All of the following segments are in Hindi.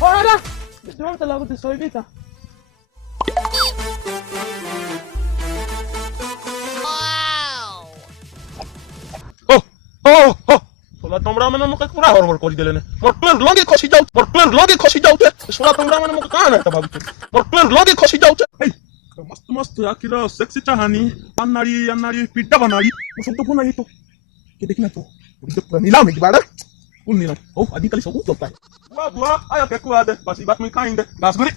Ora, bisogna te la vado solo vita. सोला तमरा मैंने मुके पूरा हड़बड़ कर देले ने मोर प्लेन लगे खसी जाउते सोला तमरा मैंने मुके कान है त भाबी मोर प्लेन लगे खसी जाउते हे मस्त मस्त आखिर सेक्सी चाहनी अन्नारी पिट्टा बनारी वो सब तो पुना ये तो के देखना तो ये तो नीला में बाड़ा पुन नीला ओ आदि कल सब चलता है वाह आया के कुआ दे बस बात में काइन दे बस गुरी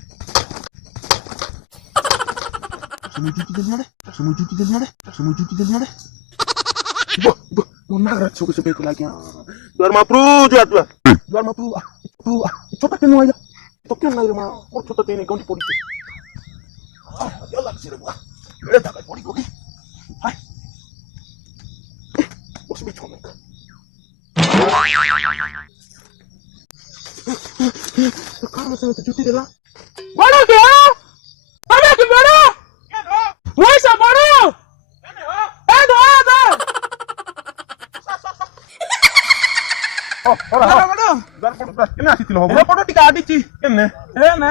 सुमुजी दे रे Monara choco se pego lagi. Duar ma pru chota ke no aja. To ke na ma por chota te ni konti pori. Ya la sire bua. Ere ta pori ko. Hai. Bos mi chome. To karma se te juti de la. Bodu ke ha? Bodu ke bodu? Ke do? Moishi bodu. Kene ho? E do ada. Ora bodu. Dar bodu. Kene asitilo ho? E bodu tika adichi. Kene? E na.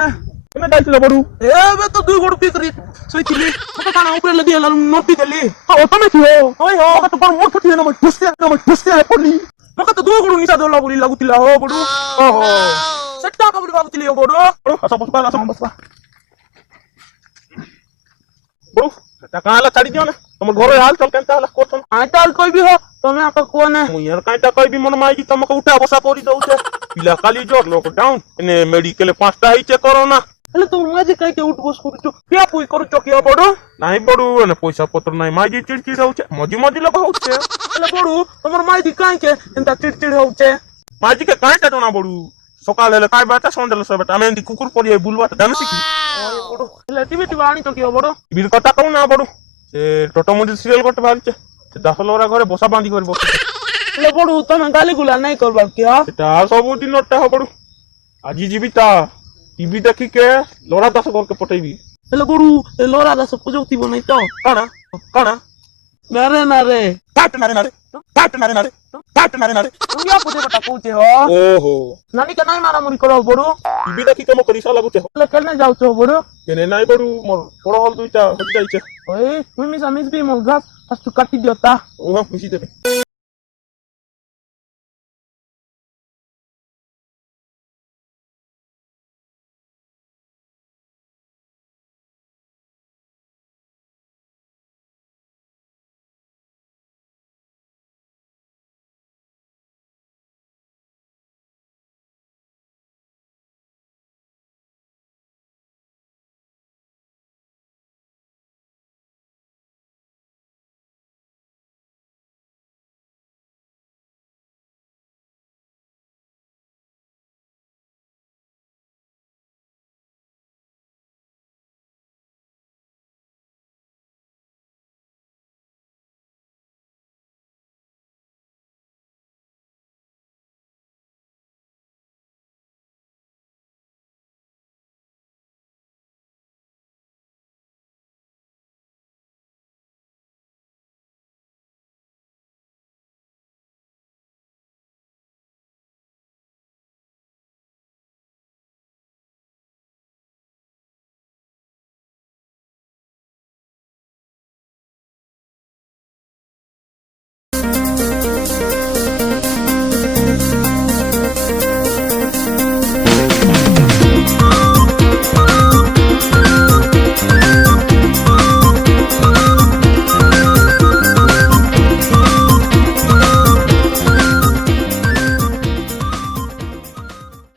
Kene daitilo bodu? E be to dui bodu pikri. Soitili. Mata kana upre lagi ala noti deli. Ha o tame thiyo. Oi ho. Mata par mor thoti na ma puste hai poli. Maka to dui bodu nisa dola boli lagutila ho bodu. Oho. Setta ka bodu babutili ho bodu. Asa bos ba. Bodu. Ta kala chadi diyo na. Tomar घरे हाल चल केनता हला कोथन आइताल कहबी हो तमे आका कोने मुयर काइटा कहबी मन माई की तमके उठा बसा पड़ी दउछे पिला काली जोर लॉकडाउन ने मेडिकल 5टा हिचे कोरोना हेले तू माजी काई के उठ बस करूचो क्या पुई करूचो किया बडो नाही बडू ने पैसा पत्र नाही माजी चिड़चिड़ होउछे मजी लगा होउछे हेले बडू तमर माजी काई के एंता चिड़चिड़ होउछे माजी के काइटा टोना बडू सकाल हेले काय बाटा संडेल सब बेटा आमे कुकुर पड़ी बुलवा जानसी की बडू हेले टीवी आनी तो किया बडो बिल कथा कहू ना बडू से टोटो मुझे सीरियल करते भालचे से 10 लोरा घरे बसा बांधी कर बस ले बडू तमे गाली गुला नहीं करबा क्या एटा सब दिन नटा हो बडू आजी जीविता टीवी देखि के लोरा 10 घर के पटेबी ले बडू ए लोरा 10 पुजोती बनै तो काना नारे काट नारे तुया पुजे बटा कोचे हो ओहो नानी के नहीं मारा मुरी करो बडू टीवी देखि के मो करिसा लागुते ले करने जाउ छो बडू केने नाही बडू मोर बड़ हल दुइटा हो जाइछे ओए तुमी समिस भी मोर घास काटी दियोता ओ खुशी देबे